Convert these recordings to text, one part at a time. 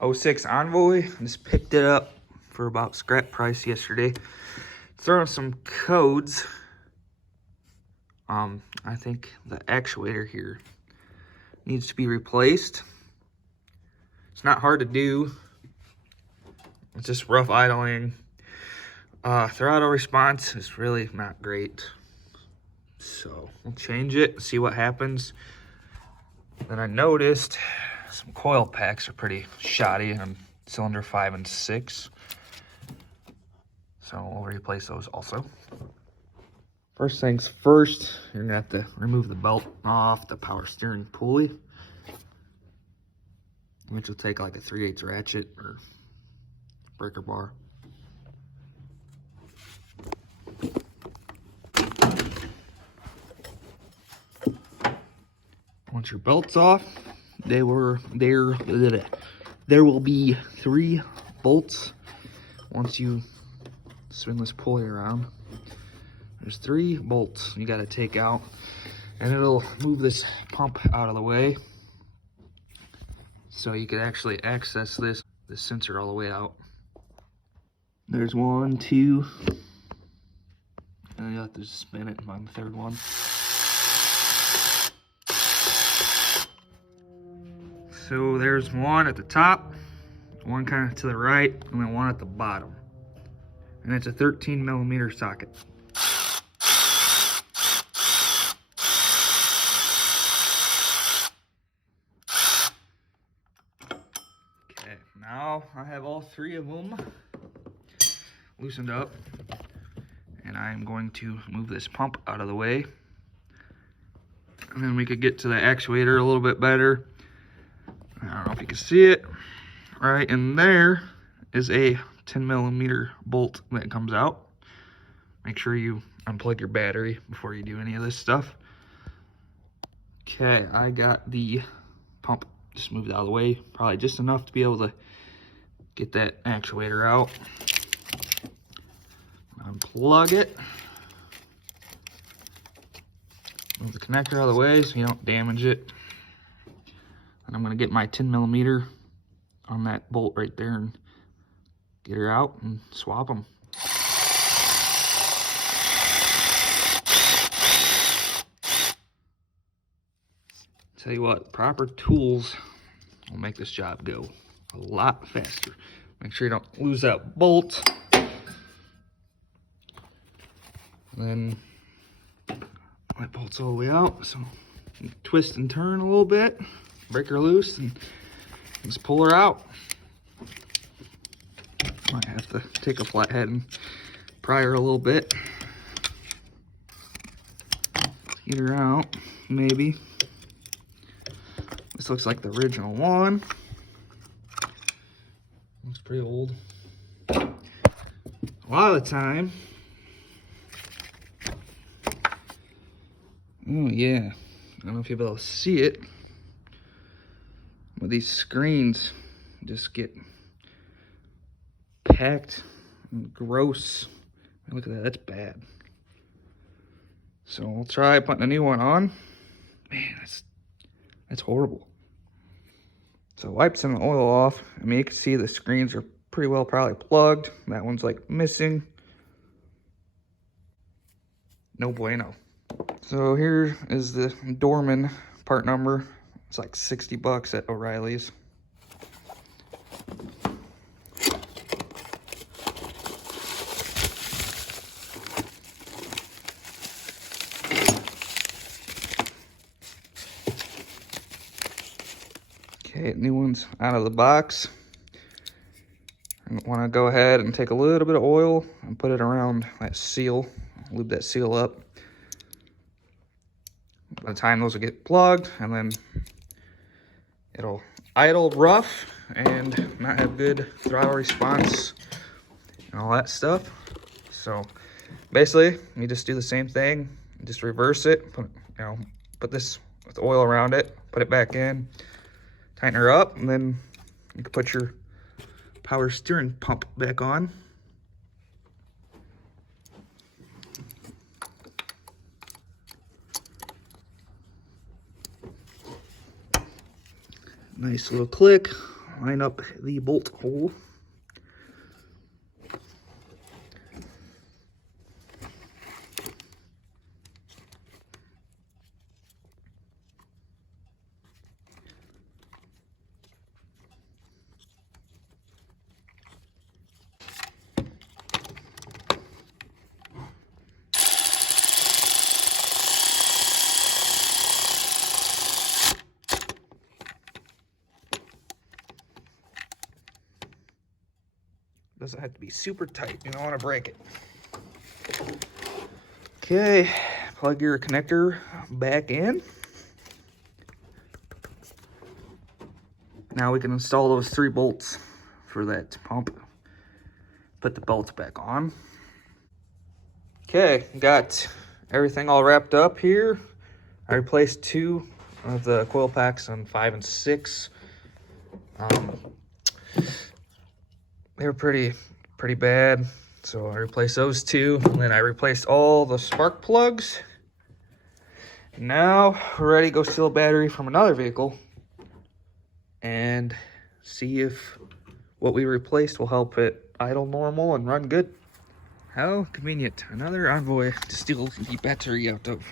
'06 Envoy. Just picked it up for about scrap price yesterday. Throwing some codes. I think the actuator here needs to be replaced. It's not hard to do. It's just rough idling. Throttle response is really not great. So we'll change it, see what happens. Then I noticed some coil packs are pretty shoddy on cylinder 5 and 6. So we'll replace those also. First things first, you're gonna have to remove the belt off the power steering pulley, which will take like a 3/8 ratchet or breaker bar. Once your belt's off, there will be 3 bolts. Once you spin this pulley around, there's 3 bolts you got to take out, and it'll move this pump out of the way so you can actually access this sensor all the way out. There's 1, 2, and you have to just spin it on the 3rd one. So there's 1 at the top, 1 kind of to the right, and then 1 at the bottom. And it's a 13mm socket. Okay, now I have all 3 of them loosened up, and I'm going to move this pump out of the way. And then we could get to the actuator a little bit better. I don't know if you can see it. Right in there is a 10mm bolt that comes out. Make sure you unplug your battery before you do any of this stuff. Okay, I got the pump just moved out of the way, probably just enough to be able to get that actuator out. Unplug it. Move the connector out of the way so you don't damage it. And I'm gonna get my 10mm on that bolt right there and get her out and swap them. Tell you what, proper tools will make this job go a lot faster. Make sure you don't lose that bolt. And then that bolt's all the way out, so you twist and turn a little bit, break her loose, and just pull her out. Might have to take a flathead and pry her a little bit. Get her out, maybe. This looks like the original one. Looks pretty old. A lot of the time. Oh yeah, I don't know if you'll be able to see it, but these screens just get packed and gross. Look at that, that's bad. So we'll try putting a new one on. Man, that's horrible. So wipe some oil off. I mean, you can see the screens are pretty well probably plugged. That one's like missing. No bueno. So here is the Dorman part number. It's like 60 bucks at O'Reilly's. Okay, new one's out of the box. I want to go ahead and take a little bit of oil and put it around that seal. Lube that seal up. By the time those will get plugged, and then it'll idle rough and not have good throttle response and all that stuff. So basically, you just do the same thing, just reverse it, put this with oil around it, put it back in, tighten her up, and then you can put your power steering pump back on. Nice little click line up the bolt hole. Doesn't have to be super tight. You don't want to break it. Okay, plug your connector back in. Now we can install those 3 bolts for that pump. Put the bolts back on. Okay, got everything all wrapped up here. I replaced 2 of the coil packs on 5 and 6. They were pretty bad, so I replaced those 2, and then I replaced all the spark plugs. Now we're ready to go steal a battery from another vehicle and see if what we replaced will help it idle normal and run good. How convenient, another Envoy to steal the battery out of.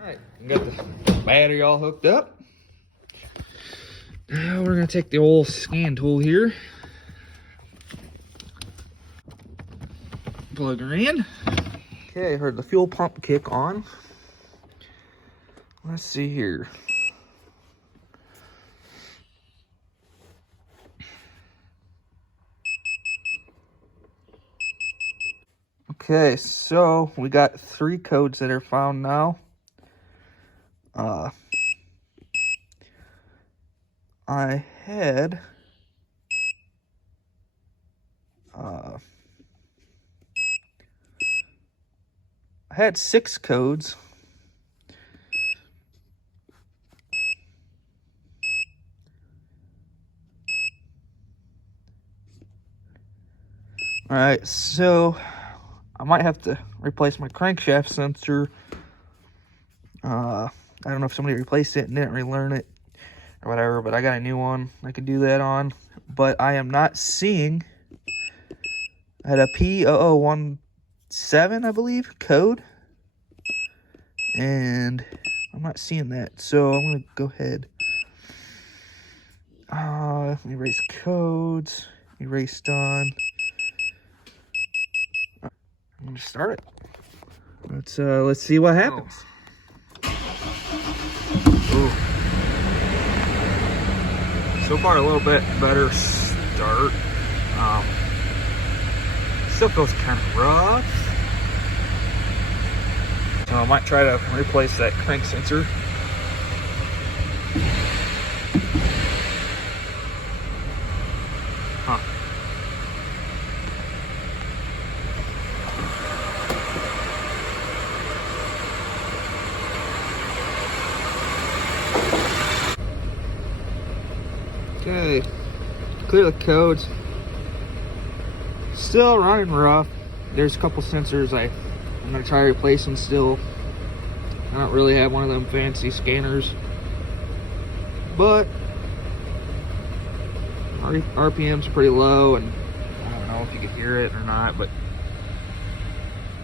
Alright, got the battery all hooked up. Now we're going to take the old scan tool here. Plug her in. Okay, heard the fuel pump kick on. Let's see here. Okay, so we got 3 codes that are found now. I had 6 codes. All right, so I might have to replace my crankshaft sensor. I don't know if somebody replaced it and didn't relearn it or whatever, but I got a new one I can do that on. But I am not seeing, I had a P0017, I believe, code. And I'm not seeing that, so I'm going to go ahead. Erase codes, erase done. I'm going to start it. Let's see what happens. Ooh. So far, a little bit better start. Still feels kind of rough. So I might try to replace that crank sensor. Huh. Okay, clear the codes. Still running rough. There's a couple sensors I'm gonna try replacing still. I don't really have one of them fancy scanners, but RPM's pretty low, and I don't know if you can hear it or not, but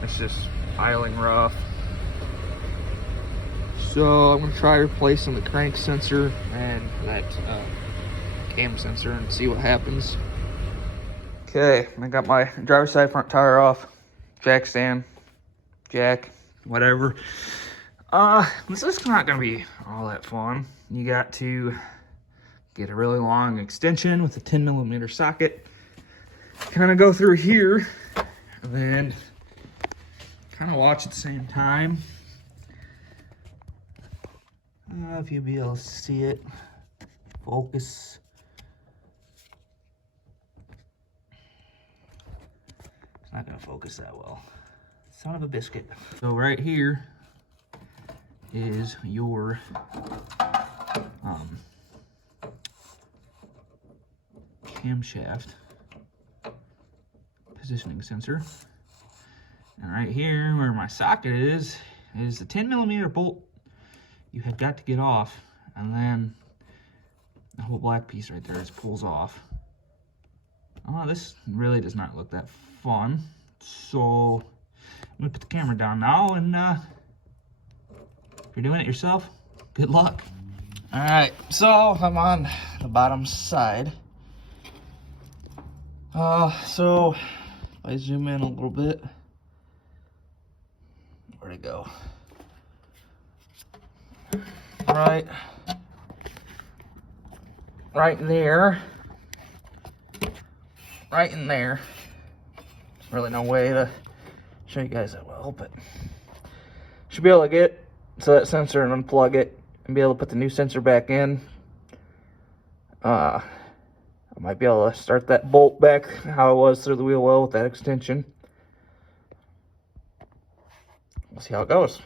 it's just idling rough. So I'm gonna try replacing the crank sensor and that cam sensor and see what happens. Okay, I got my driver's side front tire off, jack stand, jack, whatever. This is not gonna be all that fun. You got to get a really long extension with a 10mm socket, kind of go through here, and then kind of watch at the same time. If you'll be able to see it, focus. Not gonna focus that well. Son of a biscuit. So right here is your camshaft positioning sensor. And right here where my socket is the 10mm bolt you have got to get off, and then the whole black piece right there just pulls off. Oh, this really does not look that fun. So I'm gonna put the camera down now, and if you're doing it yourself, good luck. All right, so I'm on the bottom side. So if I zoom in a little bit, where'd it go? Right there, right in there. There's really no way to show you guys that well, but should be able to get to that sensor and unplug it and be able to put the new sensor back in. I might be able to start that bolt back how it was through the wheel well with that extension. We'll see how it goes.